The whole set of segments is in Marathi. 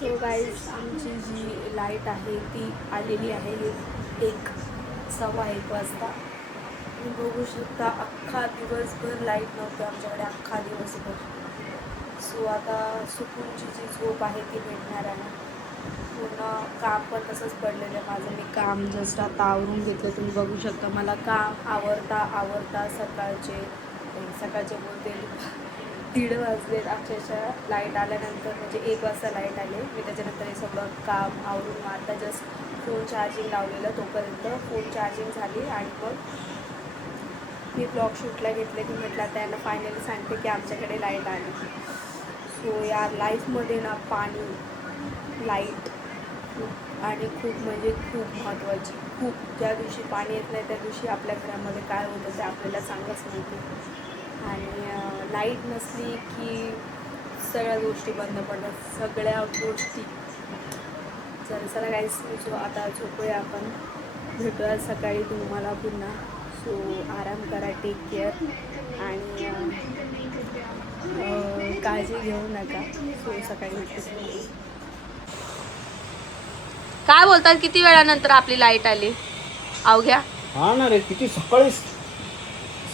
सो गाईज आमची जी लाईट आहे ती आलेली आहे 1:15 वाजता. तुम्ही बघू शकता अख्खा दिवसभर लाईट नव्हती आमच्याकडे, अख्खा दिवसभर. सो आता सुकूनची जी झोप आहे ती भेटणार आहे. पूर्ण काम पण तसंच पडलेलं आहे माझं. मी काम जस्ट आता आवरून घेतलं. तुम्ही बघू शकता मला काम आवरता सकाळचे बोलते 1:30 वाजलेत अक्षरशः. लाईट आल्यानंतर म्हणजे 1 वाजता लाईट आले. मी त्याच्यानंतर हे सगळं काम आवरून आता जस्ट फोन चार्जिंग लावलेलं. तोपर्यंत फोन चार्जिंग झाली आणि मग मी ब्लॉग शूटला घेतले की म्हटलं त्यांना फायनली सांगते की आमच्याकडे लाईट आली. सो या लाईफमध्ये ना पाणी, लाईट आणि खूप म्हणजे खूप महत्त्वाची. खूप ज्या दिवशी पाणी येत नाही त्या दिवशी आपल्या घरामध्ये काय होतं ते आपल्याला चांगलंच माहिती. आणि लाईट नसली की सगळ्या गोष्टी बंद पडतात, सगळ्या गोष्टी. चला गाईस आता झोपूया आपण. भेटूया सकाळी तुम्हाला पुन्हा. सो आराम करा, टेक केअर आणि काळजी घेऊ नका. सो सकाळी भेटू. काय बोलतात, किती वेळानंतर आपली लाईट आली अवघ्या? हा ना रे, किती सकाळी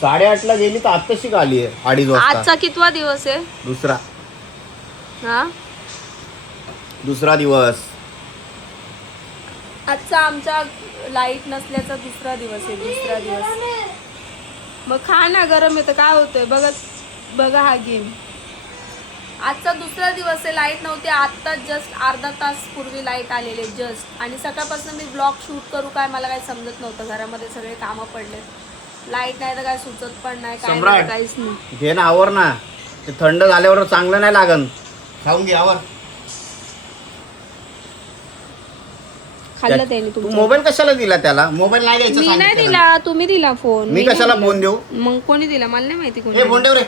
8:30ला गेली तर आत्ताशी आली आहे 2:30 वाजता. आजचा कितवा दिवस आहे? दुसरा दिवस. आजचा आमचा लाईट नसल्याचा दुसरा दिवस. मग खा ना, गरम येतं काय होतंय बघा हा गेम. आजचा दुसरा दिवस आहे, लाईट नव्हती. आत्ता जस्ट अर्धा तास पूर्वी लाईट आलेले जस्ट. आणि सकाळपासून मी ब्लॉग शूट करू काय मला काही समजत नव्हतं. घरामध्ये सगळे कामं पडले. लाईट नाही तर काय सुचत पण नाही, काय नाही, काहीच नाही. घे ना, आवर ना. ते थंड झाल्यावर चांगलं नाही लागन. खाऊन घे, आवर. खाल्लं त्याने तू मोबाईल कशाला दिला त्याला? मोबाईल नाही द्यायचा. मी नाही दिला, तुम्ही दिला फोन. मी कशाला फोन देऊ? मग कोणी दिला मला नाही माहिती कोणी. हे फोन ठेव रे.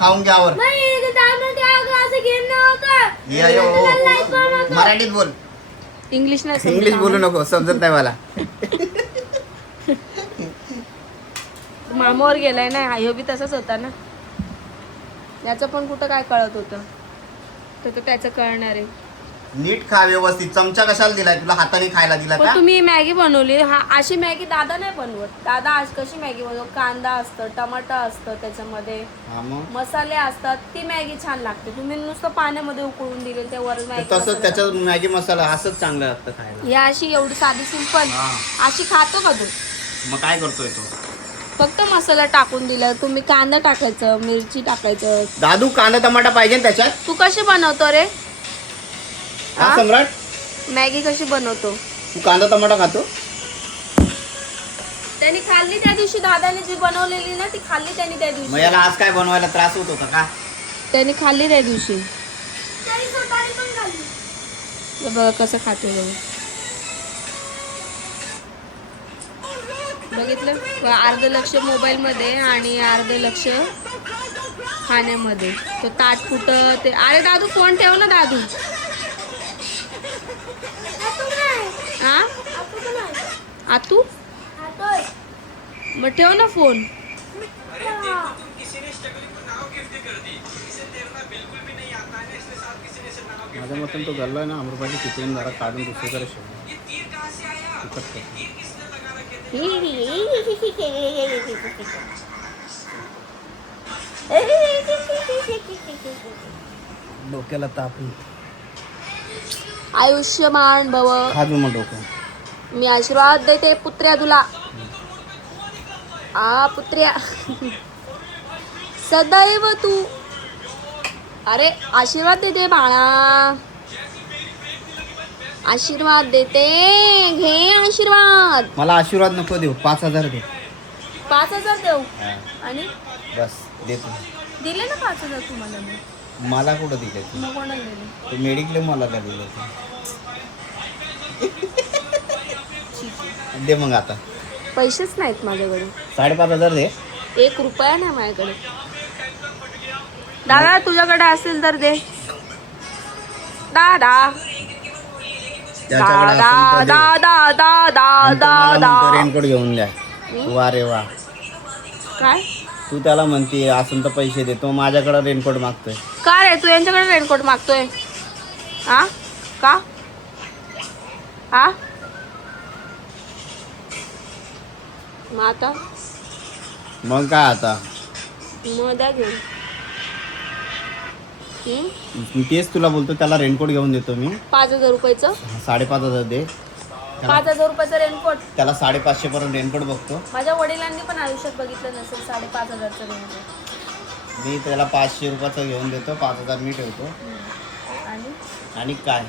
खाऊन घ्या, आवर. मराठीत बोल, इंग्लिश नाही. इंग्लिश बोलू नको, समजत नाही मला. मामावर गेलाय ना, ह्यो बी तसाच होता ना. याचं पण कुठं काय कळत होतं, तर त्याचं कळणार आहे. नीट खा व्यवस्थित. चमचा कशाला दिलाय तुला? हाताने खायला दिला का? तुम्ही मॅगी बनवली. अशी मॅगी दादा नाही बनवत. दादा कशी मॅगी बनवतो? कांदा असतं, टमाटर असतं, त्याच्यामध्ये मसाले असतात, ती मॅगी छान लागते. तुम्ही नुसतं पाण्यामध्ये उकळून दिले त्यावर मॅगी. तसंच त्याच्यात मॅगी मसाला असंच चांगलं लागतं खायला. या अशी एवढी साधी सिंपल अशी खातो का तू? मग काय करतोय तो? फक्त मसाला टाकून दिला. तुम्ही कांदा टाकायचं, मिरची टाकायचं. दादू, कांदा टमाटा पाहिजे ना त्याच्यात? तू कशी बनवतो रे सम्राट? मॅगी कशी बनवतो? तू कांदा टमाटा खातो? त्यांनी खाल्ली त्या दिवशी. दादाने जी बनवलेली ना ती खाल्ली त्यांनी त्या दिवशी. मग याला आज काय बनवायला त्रास होत होता का? त्यांनी खाल्ली त्या दिवशी. बघा कसं खातो बघितलं. अर्ध लक्ष मोबाईल मध्ये आणि अर्ध लक्ष खाण्यामध्ये. तो ताट कुठं ते. अरे दादू फोन ठेव ना दादू. आतू मग ठेव ना फोन. माझ्या मते तो गल्ला ना अमृपाची तिकडून जरा काढून दुसरीकडे डोक्याला ताप. आयुष्यमान भव. खाजू मग डोकं. मी आशीर्वाद देते पुत्र्या तुला. पुत्र्या सदैव तू. अरे आशीर्वाद देते बाळा, आशीर्वाद देते. घे आशीर्वाद. मला आशीर्वाद नको देऊ, 5,000 दे. 5,000 देऊ? आणि बस देतो. दिले ना 5,000 तुम्हाला. मला कुठं दिले? मग कोणाला दिले? तू मेडिक्लेम मला दिलं दे. मग आता पैसेच नाहीत माझ्याकडे. 5,500 दे. 1 रुपया नाही माझ्याकडे. दादा तुझ्याकडे असेल तर दे. दादा दादा दादा दादा दादा. रेनकोट घेऊन द्या. वा रे वा. काय तू त्याला म्हणते असं तर पैसे दे, तो माझ्याकडे रेनकोट मागतोय. का रे तू यांच्याकडे रेनकोट मागतोय? हा का? हा मग आता मग काय आता? मग द्या घेऊन. मी तेच तुला बोलतो, त्याला रेनकोट घेऊन देतो मी. 5,000 रुपयाचं? 5,500 दे. 5,000 रुपयाचं रेनकोट? त्याला 550 पर्यंत रेनकोट बघतो. माझ्या वडिलांनी पण आयुष्यात बघितलं नसेल 5,500चं रेनकोट. मी त्याला 500 रुपयाचं घेऊन देतो, 5,000 मी ठेवतो. आणि काय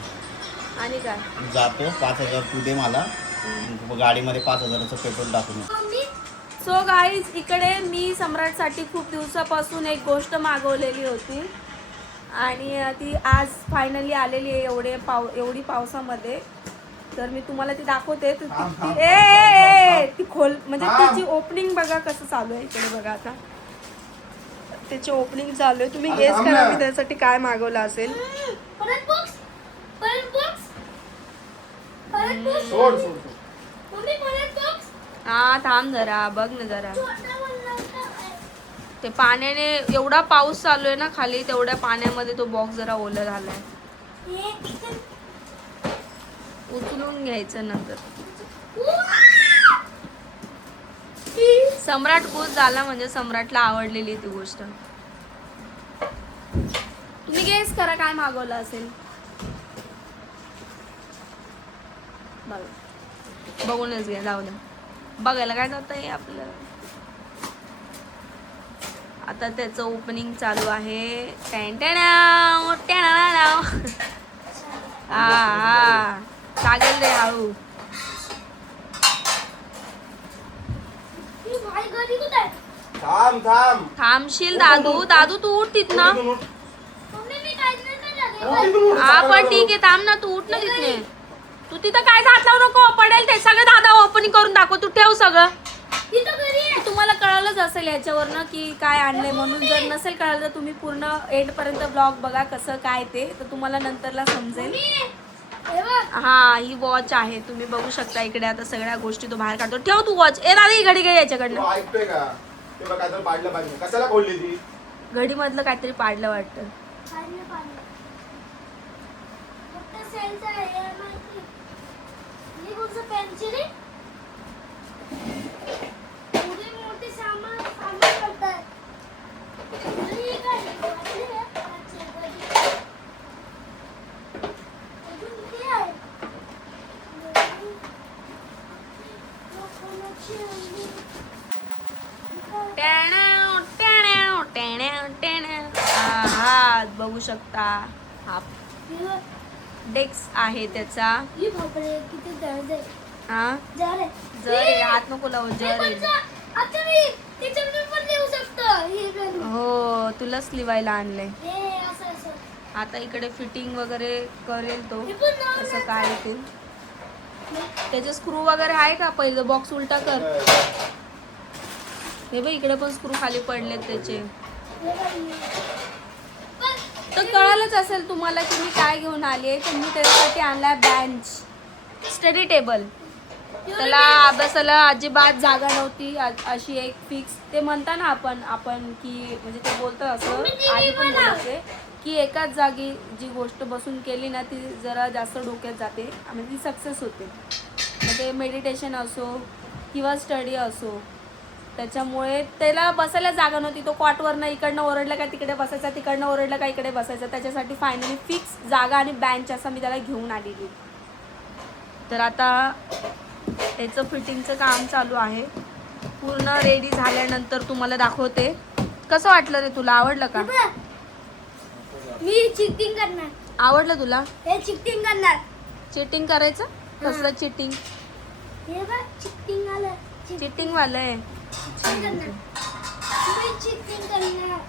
आणि काय जातो, 5,000 तू दे मला. गाडीमध्ये 5,000चं पेट्रोल टाकून. सो गाईज, इकडे मी सम्राटसाठी खूप दिवसापासून एक गोष्ट मागवलेली होती आणि ती आज फायनली आलेली आहे एवढी पावसामध्ये. तर मी तुम्हाला ती दाखवते. ती खोल म्हणजे तिची ओपनिंग बघा कसं चालू आहे. इकडे बघा आता त्याची ओपनिंग चालू आहे. तुम्ही गेस करा मी त्यासाठी काय मागवलं असेल. हा थांब जरा, बघ ना जरा. ते पाण्याने एवढा पाऊस चालू आहे ना खाली, तेवढ्या पाण्यामध्ये तो बॉक्स जरा ओला झालाय. उचलून घ्यायचं नंतर. सम्राट खुश झाला म्हणजे सम्राटला आवडलेली ती गोष्ट. तुम्ही गेस करा काय मागवलं असेल. बघूनच घ्या, जाऊ द्या. बघायला काय जात आहे आपलं. आता त्याचं ओपनिंग चालू आहे. हा चालेल रे हळू. थांबशील दादू तू उठ तिथनं. हा पण ठीक आहे, थांब ना, तू उठ ना तिथने. तू तिथं काय हात लावू नको, पडेल ते सगळे. दादा ओपनिंग करून दाखव, तू ठेव सगळं. तुम्हाला कळालंच असेल याच्यावरनं की काय आणलंय म्हणून. जर नसेल कळालं तर तुम्ही पूर्ण एंड पर्यंत ब्लॉग बघा कसं काय ते, तर तुम्हाला नंतरला समजेल. हा ही वॉच आहे, तुम्ही बघू शकता इकडे. आता सगळ्या गोष्टी तो बाहेर काढतो. ठेव तू वॉच. दादा ही घडी घे याच्याकडनं. ऐकतोय का? ते बघ काहीतरी पाडलं पाहिजे. कशाला खोलली ती? घडी मधलं काहीतरी पाडलं वाटतं. हा बघू शकता, हा डेस्क आहे त्याचा. हा जर हात नको लावू, जर हो तुलाच लिवायला आणलंय. आता इकडे फिटिंग वगैरे करेल तो कसं काय ते. त्याचे स्क्रू वगैरे आहे का? पहिलं बॉक्स उलटा कर. हे बघ इकडे पण स्क्रू खाली पडलेत त्याचे. तर कळालंच असेल तुम्हाला की मी काय घेऊन आली आहे. तर मी त्याच्यासाठी आणलाय बेंच, स्टडी टेबल. त्याला अभ्यासाला अजिबात जागा नव्हती. अशी एक फिक्स ते म्हणता ना आपण की म्हणजे ते बोलतात असं, आधी पण बोलायचे की एकाच जागी जी गोष्ट बसून केली ना ती जरा जास्त डोक्यात जाते आणि ती सक्सेस होते. मग ते मेडिटेशन असो किंवा स्टडी असो. त्याच्यामुळे त्याला बसायला जागा नव्हती. तो कॉटवरनं इकडनं ओरडला का तिकडे बसायचा, तिकडनं ओरडला का इकडे बसायचा. त्याच्यासाठी फायनली फिक्स जागा आणि बेंच असं मी त्याला घेऊन आलेली. तर आता त्याचं फिटिंगचं काम चालू आहे. पूर्ण रेडी झाल्यानंतर तुम्हाला दाखवते. कसं वाटलं रे तुला? आवडलं का? मी चिटिंग करणार. आवडलं तुला? हे चिटिंग करणार. चिटिंग करायचं? कसलं चिटिंग? हे बघ चिटिंग आलं. चिटिंग वालंय. मी चिटिंग करणार.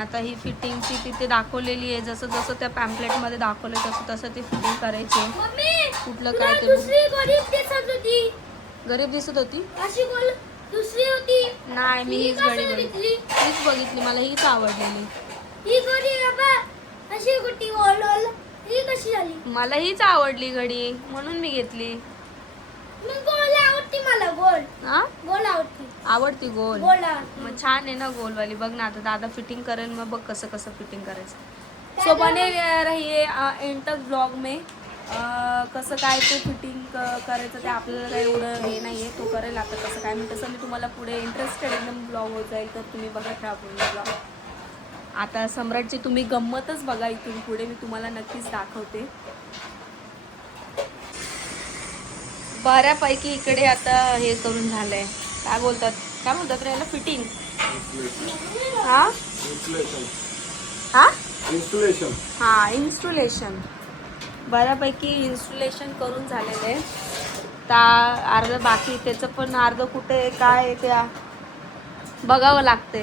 आता ही फिटिंगची तिथे दाखवलेली आहे. जसं जसं त्या पॅम्पलेटमध्ये दाखवलं तसं तसं ती फिटिंग करायची. मम्मी कुठलं तुला काय ते दुसरी गरीब दिसत होती. गरीब दिसत होती? अशी बोल दुसरी होती. नाही मी हीच कसं गडी बघितली? हीच बघितली. मला हीच आवडलेली. ही गरीब बाबा अशी कुठे गोल गोल. ही कशी झाली? मला हीच आवडली घडी म्हणून मी घेतली. मग गोल आवडती मला. गोल हा गोल आवडती. आवडती गोल. बोला. मग छान आहे ना गोलवाली. बघ ना आता दादा फिटिंग करेल, मग बघ कसं कसं फिटिंग करायचं. सो बने रहिए एंड तक ब्लॉग में. कसं काय ते फिटिंग करायचं ते आपल्याला काही एवढं हे नाही आहे, तो करेल आता कसं काय. मी तसं मी तुम्हाला पुढे इंटरेस्टेड एकदम ब्लॉग होत जाईल, तर तुम्ही बघत राहा पूर्ण ब्लॉग. आता सम्राटची तुम्ही गंमतच बघा, इथून पुढे मी तुम्हाला नक्कीच दाखवते. बऱ्यापैकी इकडे आता हे करून झालंय, काय बोलतात रे याला, फिटिंग. हा हा इन्स्टॉलेशन. हा इन्स्टॉलेशन. बऱ्यापैकी इन्स्टॉलेशन करून झालेलं आहे. अर्ध बाकी, त्याचं पण अर्ध कुठे काय आहे त्या बघावं लागते.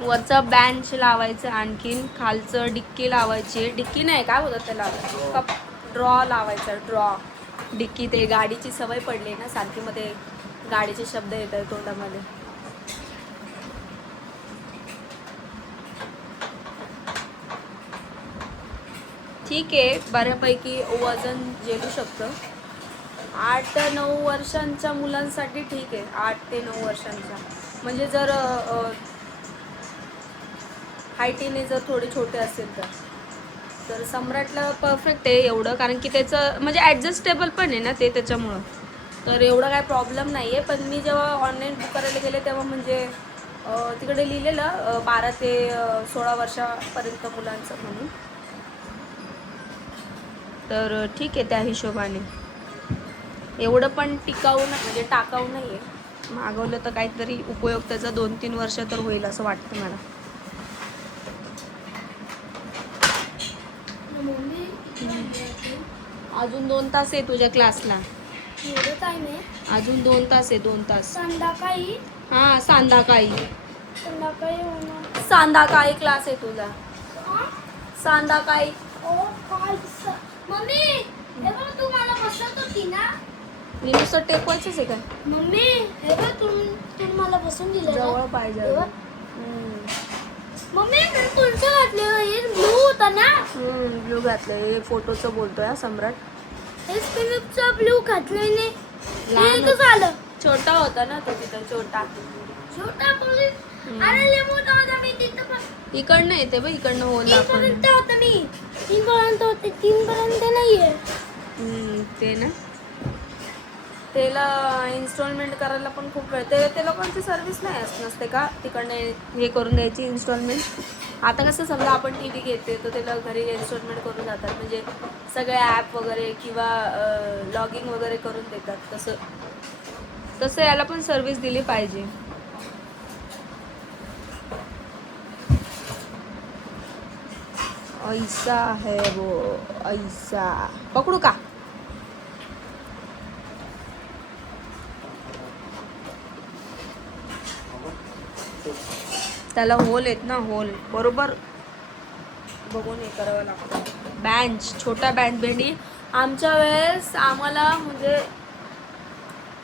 वरचं बेंच लावायचं, आणखीन खालचं डिक्की लावायची. डिक्की नाही, काय बोलतात त्याला, कप ड्रॉ लावायचा. ड्रॉ डिक्की. ते गाडीची सवय पडली ना सारखी, मध्ये गाडीचे शब्द येत आहेत तोंडामध्ये. ठीक आहे, बऱ्यापैकी वजन झेलू शकतं. 8 ते 9 वर्षांच्या मुलांसाठी ठीक आहे. 8 ते 9 वर्षांच्या म्हणजे जर हायटीने जर थोडे छोटे असेल तर सम्राटला परफेक्ट आहे एवढं, कारण की त्याचं म्हणजे ॲडजस्टेबल पण आहे ना ते, त्याच्यामुळं तर एवढं काय प्रॉब्लेम नाही आहे. पण मी जेव्हा ऑनलाईन बुक करायला गेले तेव्हा म्हणजे तिकडे लिहिलेलं 12 ते 16 वर्षापर्यंत मुलांचं म्हणून. तर ठीक आहे, त्या हिशोबाने एवढं पण टिकाऊ नाही, म्हणजे टाकाऊ नाही आहे. मागवलं तर काहीतरी उपयोग त्याचा 2-3 वर्ष तर होईल असं वाटतं मला. अजून 2 तास आहे तुझ्या क्लासला. एवढं टाइम आहे अजून 2 तास आहे, 2 तास. संध्याकाळी. हा संध्याकाळी होणार. संध्याकाळी क्लास आहे तुझा. संध्याकाळी. मम्मी हे बघ, तू मला बसवत होती ना. मी नुसतं टेकवायचंच आहे का? मम्मी हे बघ, तू मला बसून दिलं जवळ पाहिजे. मम्मी तुमचं घातलं हे ब्लू होता ना. ब्लू घातलंय. हे फोटोचं बोलतोय हा सम्राट. हे स्पिनचा ब्लू घातलंय ने. लहान हे कसं आलं? छोटा होता ना तो तिथं, छोटा. छोटा पोलीस. अरे लय मोठा होता. मी तिथं पण इकडनं येते बघ, इकडनं होल आपण. 3 पर्यंत होता मी. 3 पर्यंत होते. 3 पर्यंत नाहीये. ते ना, त्याला इन्स्टॉलमेंट करायला पण खूप वेळ. ते लोकांची सर्व्हिस नाही नसते का तिकडनं हे करून द्यायची इन्स्टॉलमेंट. आता कसं समजा आपण टी व्ही घेते तर त्याला घरी इन्स्टॉलमेंट करून जातात, म्हणजे सगळे ॲप वगैरे किंवा लॉगिंग वगैरे करून देतात. तसं याला पण सर्व्हिस दिली पाहिजे. ऐसा है वो, ऐसा. पकडू का? त्याला होल आहेत ना, होल बरोबर बघून हे करावं लागतं. बेंच, छोटा बेंच. भेंडी आमच्या वेळेस आम्हाला म्हणजे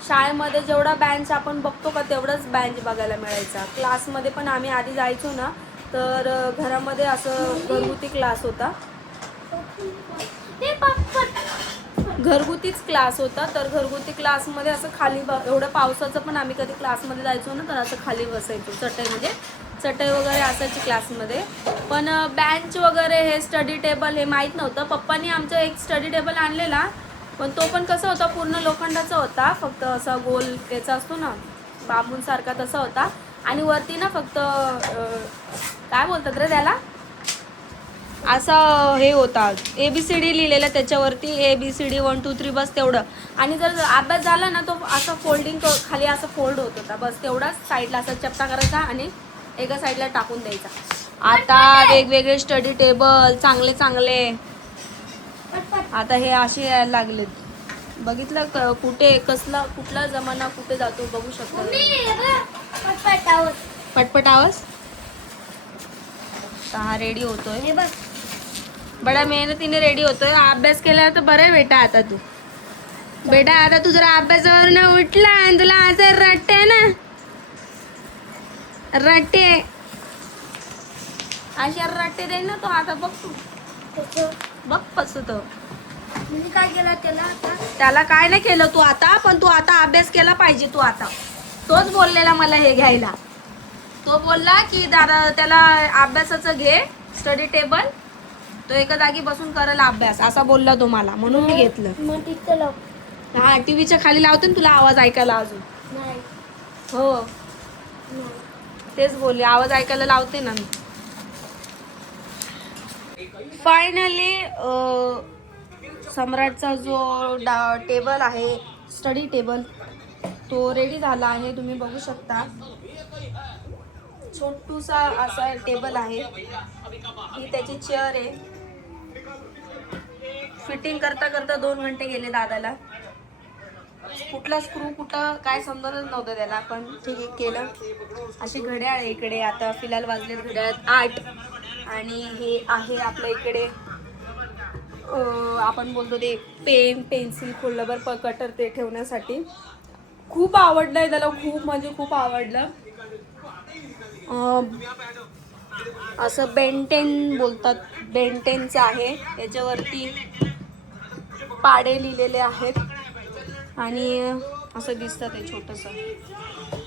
शाळेमध्ये जेवढा बेंच आपण बघतो का तेवढाच बेंच बघायला मिळायचा. क्लासमध्ये पण आम्ही आधी जायचो ना, तर घरामध्ये असं घरगुती क्लास होता. घरगुतीच क्लास होता. तर घरगुती क्लासमध्ये असं खाली एवढं पावसाचं पण आम्ही कधी क्लासमध्ये जायचो ना, तर असं खाली बसायचो. चटई म्हणजे चटई वगैरे असायची क्लासमध्ये. पण बेंच वगैरे हे स्टडी टेबल हे माहीत नव्हतं. पप्पांनी आमचं एक स्टडी टेबल आणलेला, पण तो पण कसा होता, पूर्ण लोखंडाचा होता. फक्त असा गोल त्याचा असतो ना बांबूंसारखा, तसा होता. आणि वरती ना फक्त काय बोलतात रे त्याला, असं हे होता ABCD लिहिलेलं त्याच्यावरती. ABCD 1 2 3 बस तेवढं. आणि जर अभ्यास झाला ना तो असं फोल्डिंग खाली असं फोल्ड होत होता, बस तेवढाच. साईडला असा चपटा करायचा आणि एका साईडला टाकून द्यायचा. आता वेगवेगळे स्टडी टेबल चांगले चांगले आता हे असे यायला लागलेत. बघितलं कुठे कुठला जमाना कुठे जातो बघू शकतो. पटपट आवाज. हा रेडी होतोय, बडा मेहनतीने रेडी होतोय. अभ्यास केल्यावर तर बरं आहे बेटा. आता तू बेटा, आता तू जरा अभ्यासावरून उठला आणि तुला असं रट्टे ना, रट्टे अशा रट्टे देईल ना तो. आता बघ तू, बघ कसं तो मी काय केलं त्याला आता त्याला काय नाही केलं तू आता, पण तू आता अभ्यास केला पाहिजे तू आता. तोच बोललेला मला हे घ्यायला. तो बोलला की दादा त्याला अभ्यासाचं घे स्टडी टेबल, तो एका जागी बसून करेल अभ्यास, असा बोलला तो मला, म्हणून मी घेतलं. मग तिथं लाव. हा टीव्हीच्या खाली लावते ना तुला आवाज ऐकायला अजून. नाही हो नाही. तेच बोलले, आवाज ऐकायला लावते ना मी. फायनली सम्राटचा जो टेबल आहे स्टडी टेबल तो रेडी झाला आहे. तुम्ही बघू शकता छोटूसा असा टेबल आहे. ही त्याची चेअर आहे. फिटिंग करता करता 2 घंटे गेले दादाला. कुठला स्क्रू कुठं काय समजतच नव्हतं त्याला, पण ठीक आहे केलं. अशी घड्याळ आहे इकडे. आता फिलहाल वाजले घड्याळात 8 आणि हे आहे आपल्या इकडे आपण बोलतो ते पेन पेन्सिल रबर कटर ते ठेवण्यासाठी. खूप आवडलंय त्याला, खूप म्हणजे खूप आवडलं. असं बेंटेन बोलतात, बेंटेनचं आहे. याच्यावरती पाडे लिहिलेले आहेत आणि असं दिसतं ते छोटंसं.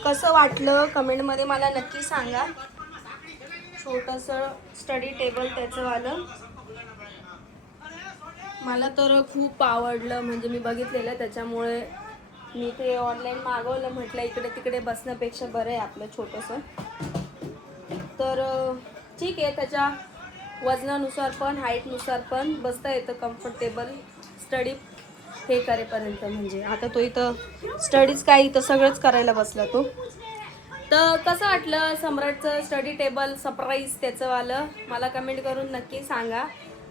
कसं वाटलं कमेंटमध्ये मला नक्की सांगा. छोटंसं स्टडी टेबल त्याचंवालं मला तर खूप आवडलं. म्हणजे मी बघितलेलं त्याच्यामुळे मी ते ऑनलाईन मागवलं. म्हटलं इकडे तिकडे बसण्यापेक्षा बरं आहे आपलं छोटंसं. तर ठीक आहे, त्याच्या वजनानुसार पण हाईटनुसार पण बसता येतं कम्फर्टेबल स्टडी हे करेपर्यंत. म्हणजे आता तो इथं स्टडीज काय इथं सगळंच करायला बसला तो. तर कसं वाटलं सम्राटचं स्टडी टेबल सरप्राईज त्याचंवालं मला कमेंट करून नक्की सांगा.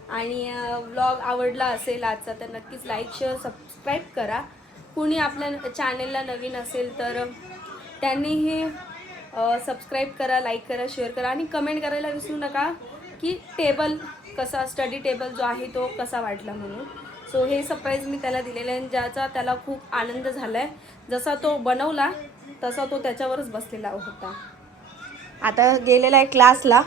आणि व्लॉग आवडला असेल आजचा तर नक्कीच लाईक शेअर सबस्क्राईब करा. कुणी आपल्या चॅनेलला नवीन असेल तर त्यांनीही सबस्क्राईब करा, लाईक करा, शेअर करा आणि कमेंट करायला विसरू नका की टेबल कसा स्टडी टेबल जो आहे तो कसा वाटला म्हणून. सो हे सरप्राईज मी त्याला दिलेलं आहे, ज्याचा त्याला खूप आनंद झाला आहे. जसा तो बनवला तसा तो त्याच्यावरच बसलेला होता. आता गेलेला आहे क्लासला,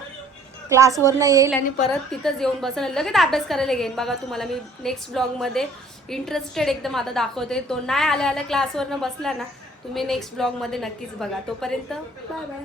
क्लासवरनं येईल आणि परत तिथंच येऊन बसेल, लगेच अभ्यास करायला घेईन. बघा तुम्हाला मी नेक्स्ट ब्लॉगमध्ये इंटरेस्टेड एकदम आता दाखवते. तो नाही आल्या क्लासवरनं बसला ना, तुम्ही नेक्स्ट ब्लॉगमध्ये नक्कीच बघा. तोपर्यंत बाय बाय.